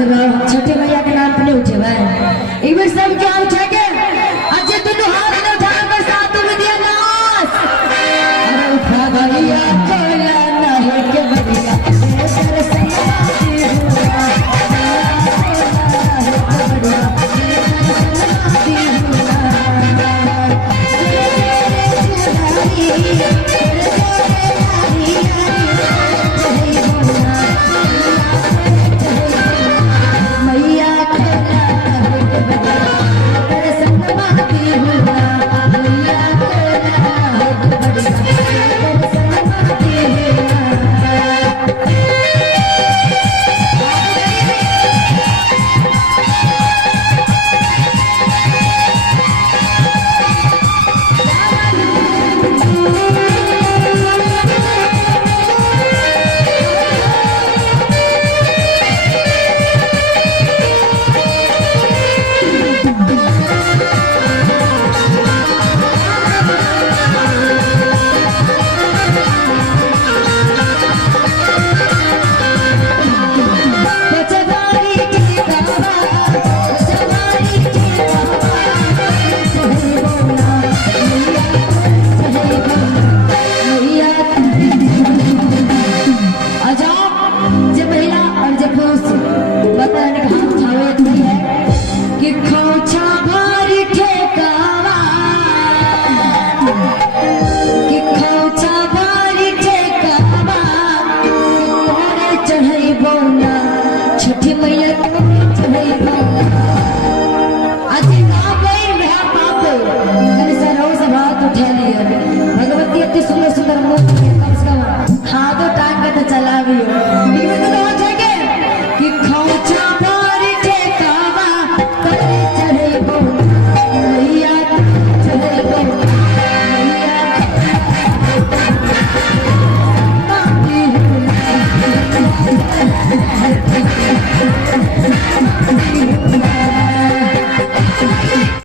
चलो छठी मैया के नाम पे नहीं उठे भाई एक बार सब क्या उठेंगे अच्छे तुम हाथ न उठा कर साथ में दिया नाच अरे उठा भैया कोला ना है के बढ़िया तेरे सैया छठी मैया भगवती इतनी सुंदर सुंदर मूर्ति कम से कम हाथों टांग के तो चला भी हो।